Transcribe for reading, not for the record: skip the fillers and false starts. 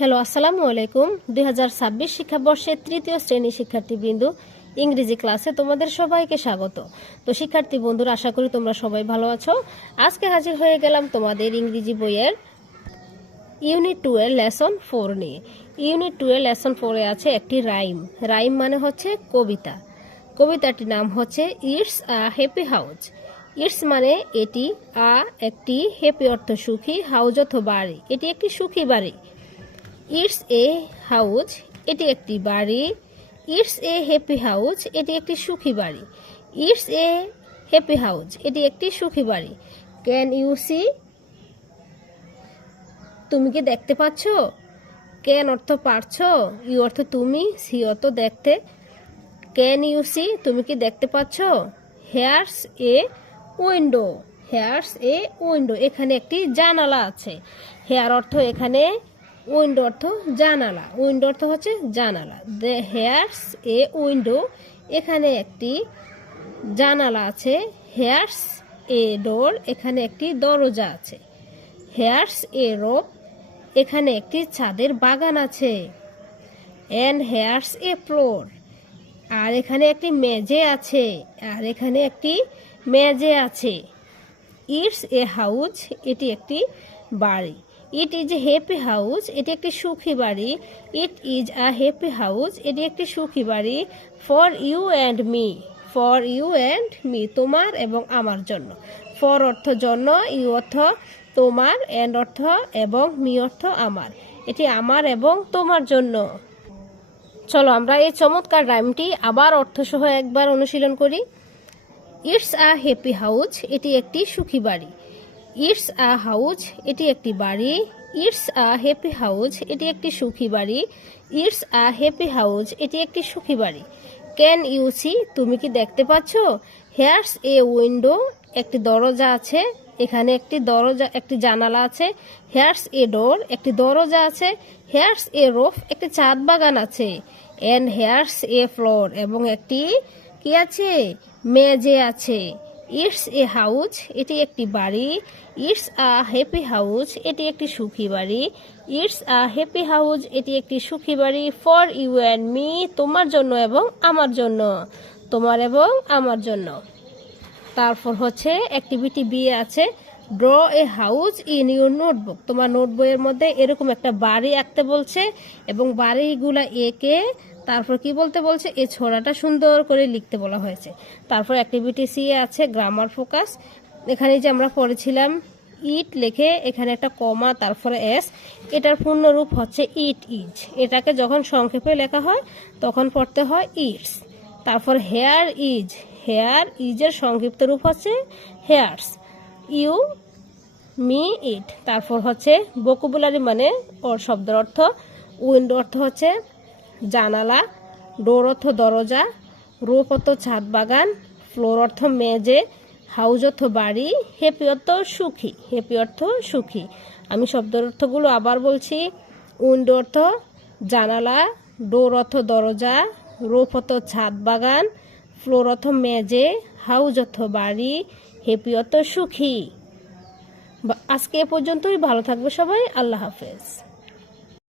Hello, আসসালামু আলাইকুম। 2026 শিক্ষাবর্ষের তৃতীয় শ্রেণী শিক্ষার্থীবৃন্দ, ইংরেজি ক্লাসে তোমাদের সবাইকে স্বাগত। তো শিক্ষার্থী বন্ধুরা, আশা করি তোমরা সবাই ভালো আছো। আজকে হাজির হয়ে গেলাম তোমাদের ইংরেজি বইয়ের ইউনিট 2 এর লেসন 4 নিয়ে। ইউনিট 2 এর লেসন 4 এ আছে একটি রাইম। রাইম মানে হচ্ছে কবিতা। কবিতাটির নাম হচ্ছে it's a happy house. It's মানে এটি, আ একটি, হ্যাপি অর্থ সুখী, হাউস অর্থ বাড়ি, এটি একটি সুখী বাড়ি। ইটস এ হাউস, এটি একটি বাড়ি। ইটস এ হ্যাপি হাউস, এটি একটি সুখী বাড়ি। ইটস এ হ্যাপি হাউস, এটি একটি সুখী বাড়ি। ক্যান ইউ সি, তুমি কি দেখতে পাচ্ছ? ক্যান অর্থ পারছ, ইউ অর্থ তুমি, সি অর্থ দেখতে। ক্যান ইউ সি, তুমি কি দেখতে পাচ্ছ? Here's a window, here's a window, এখানে একটি জানালা আছে। হেয়ার অর্থ এখানে, উইন্ডো অর্থ জানালা, উইন্ডো অর্থ হচ্ছে জানালা। দ্য হেয়ার্স এ উইন্ডো, এখানে একটি জানালা আছে। হেয়ার্স এ ডোর, এখানে একটি দরজা আছে। হেয়ার্স এ রোপ, এখানে একটি ছাদের বাগান আছে। অ্যান্ড হেয়ার্স এ ফ্লোর, আর এখানে একটি মেজে আছে, আর এখানে একটি মেজে আছে। ইটস এ হাউস, এটি একটি বাড়ি। It is a happy house, এটি একটি সুখী বাড়ি। It is a happy house, এটি একটি সুখী বাড়ি। For you and me, for you and me, তোমার এবং আমার জন্য। ফর অর্থ জন্য, ইউ অর্থ তোমার, অ্যান্ড অর্থ এবং, মি অর্থ আমার, এটি আমার এবং তোমার জন্য। চলো আমরা এই চমৎকার রাইমটি আবার অর্থসহ একবার অনুশীলন করি। ইটস আ হ্যাপি হাউস, এটি একটি সুখী বাড়ি। ইটস আ হাউস, এটি একটি বাড়ি। ইটস আ হ্যাপি হাউস, এটি একটি সুখী বাড়ি। ইটস আ হ্যাপি হাউস, এটি একটি সুখী বাড়ি। ক্যান ইউ সি, তুমি কি দেখতে পাচ্ছ? হেয়ার্স এ উইন্ডো, একটি দরজা আছে, এখানে একটি দরজা, একটি জানালা আছে। হেয়ার্স এ ডোর, একটি দরজা আছে। হেয়ার্স এ রোফ, একটি ছাদ বাগান আছে। অ্যান্ড হেয়ার্স এ ফ্লোর, এবং একটি কি আছে? মেজে আছে। ইটস এ হাউস, এটি একটি বাড়ি। ইটস আ হ্যাপি হাউস, এটি একটি সুখী বাড়ি। ইটস আ হ্যাপি হাউস, এটি একটি সুখী বাড়ি। ফর ইউ অ্যান্ড মি, তোমার জন্য এবং আমার জন্য, তোমার এবং আমার জন্য। তারপর হচ্ছে অ্যাক্টিভিটি বি আছে, draw a house in your notebook. তোমার নোটবইয়ের মধ্যে এরকম একটা বাড়ি আঁকতে বলছে, এবং বাড়িগুলা এঁকে তারপর কি বলতে বলছে, এই ছড়াটা সুন্দর করে লিখতে বলা হয়েছে। তারপর অ্যাক্টিভিটি সি আছে, গ্রামার ফোকাস। এখানে যে আমরা পড়েছিলাম ইট লিখে এখানে একটা কমা, তারপরে এস, এটার পূর্ণ রূপ হচ্ছে ইট ইজ। এটাকে যখন সংক্ষেপে লেখা হয় তখন পড়তে হয় ইটস। তারপর হেয়ার ইজ, হেয়ার ইজের সংক্ষিপ্ত রূপ হচ্ছে হেয়ার্স। ইউ, মি, ইট। তারপর হচ্ছে ভোকাবুলারি মানে ওর শব্দের অর্থ। উইন্ডো অর্থ হচ্ছে জানালা, ডোর অর্থ দরজা, রূপ অর্থ ছাদ বাগান, ফ্লোর অর্থ মেজে, হাউস অর্থ বাড়ি, হ্যাপি অর্থ সুখী, হ্যাপি অর্থ সুখী। আমি শব্দের অর্থগুলো আবার বলছি। উইন্ডো অর্থ জানালা, ডোর অর্থ দরজা, রূপ অর্থ ছাদ বাগান, ফ্লোর অর্থ মেজে, হাউস অর্থ বাড়ি, হ্যাপি অর্থ সুখী। আজকে এ পর্যন্তই। ভালো থাকবে সবাই। আল্লাহ হাফেজ।